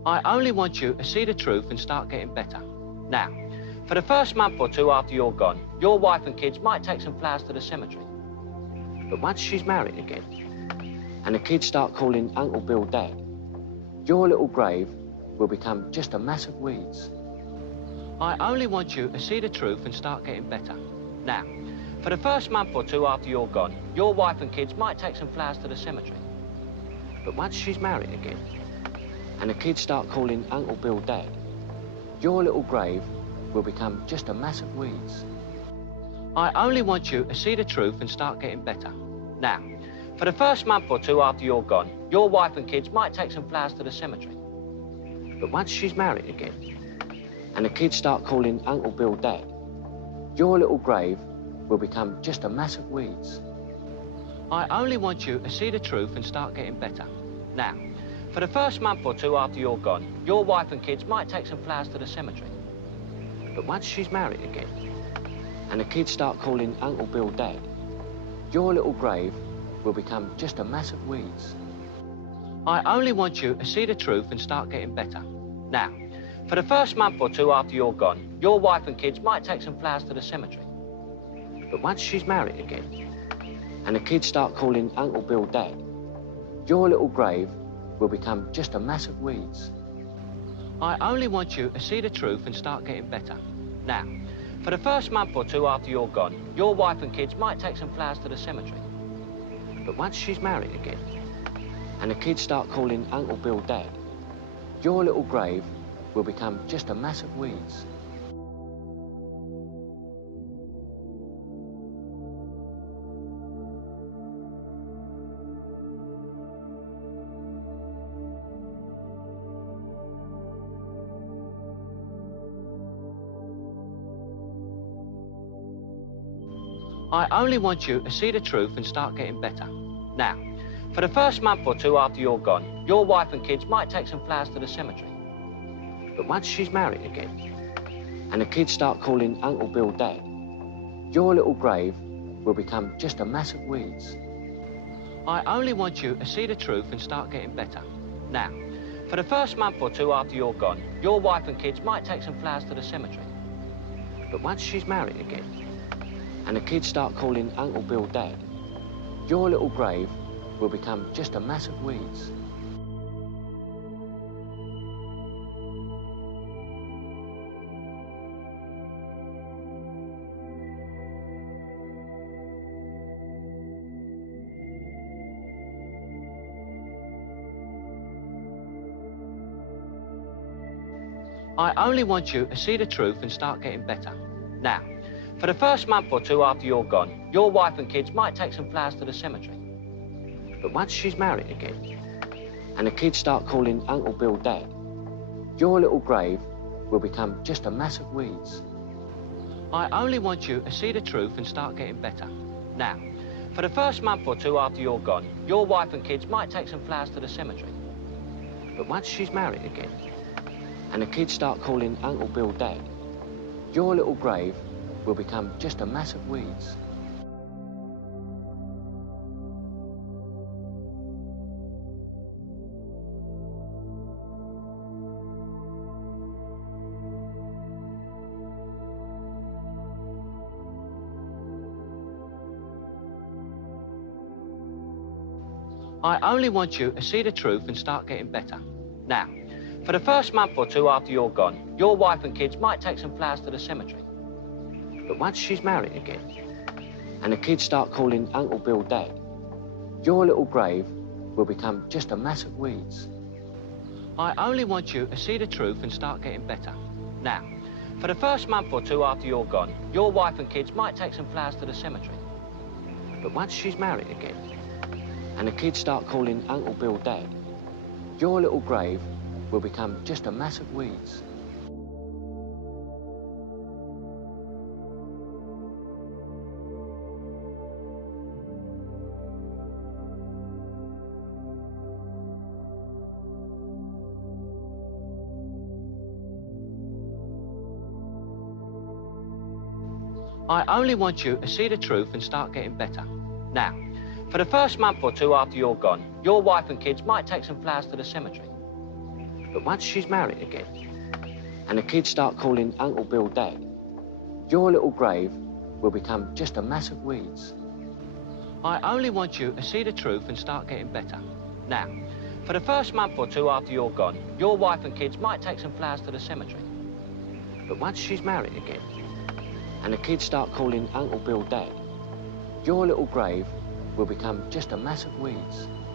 I only want you to see the truth and start getting better. Now, for the first month or two after you're gone, your wife and kids might take some flowers to the cemetery. But once she's married again, and the kids start calling Uncle Bill Dad, your little grave will become just a mass of weeds. I only want you to see the truth and start getting better. Now, for the first month or two after you're gone, your wife and kids might take some flowers to the cemetery. But once she's married again, and the kids start calling Uncle Bill Dad, your little grave will become just a mass of weeds. I only want you to see the truth and start getting better. Now, for the first month or two after you're gone, your wife and kids might take some flowers to the cemetery. But once she's married again, and the kids start calling Uncle Bill Dad, your little grave will become just a mass of weeds. I only want you to see the truth and start getting better. Now, for the first month or two after you're gone, your wife and kids might take some flowers to the cemetery. But once she's married again, and the kids start calling Uncle Bill Dad, your little grave will become just a mass of weeds. I only want you to see the truth and start getting better. Now, for the first month or two after you're gone, your wife and kids might take some flowers to the cemetery. But once she's married again, and the kids start calling Uncle Bill Dad, your little grave will become just a mass of weeds. I only want you to see the truth and start getting better. Now, for the first month or two after you're gone, your wife and kids might take some flowers to the cemetery. But once she's married again, and the kids start calling Uncle Bill Dad, your little grave will become just a mass of weeds. I only want you to see the truth and start getting better. Now, for the first month or two after you're gone, your wife and kids might take some flowers to the cemetery. But once she's married again, and the kids start calling Uncle Bill Dad, your little grave will become just a mass of weeds. I only want you to see the truth and start getting better. Now, for the first month or two after you're gone, your wife and kids might take some flowers to the cemetery. But once she's married again, and the kids start calling Uncle Bill Dad, your little grave will become just a mass of weeds. I only want you to see the truth and start getting better. Now, for the first month or two after you're gone, your wife and kids might take some flowers to the cemetery. But once she's married again, and the kids start calling Uncle Bill Dad, your little grave will become just a mass of weeds. I only want you to see the truth and start getting better. Now, for the first month or two after you're gone, your wife and kids might take some flowers to the cemetery. But once she's married again, and the kids start calling Uncle Bill Dad, your little grave will become just a mass of weeds. I only want you to see the truth and start getting better. Now, for the first month or two after you're gone, your wife and kids might take some flowers to the cemetery. But once she's married again, and the kids start calling Uncle Bill Dad, your little grave will become just a mass of weeds. I only want you to see the truth and start getting better. Now, for the first month or two after you're gone, your wife and kids might take some flowers to the cemetery. But once she's married again, and the kids start calling Uncle Bill Dad, your little grave will become just a mass of weeds. I only want you to see the truth and start getting better. Now, for the first month or two after you're gone, your wife and kids might take some flowers to the cemetery. But once she's married again, and the kids start calling Uncle Bill Dad, your little grave will become just a mass of weeds. I only want you to see the truth and start getting better. Now, for the first month or two after you're gone, your wife and kids might take some flowers to the cemetery. But once she's married again, and the kids start calling Uncle Bill Dad, your little grave will become just a mass of weeds.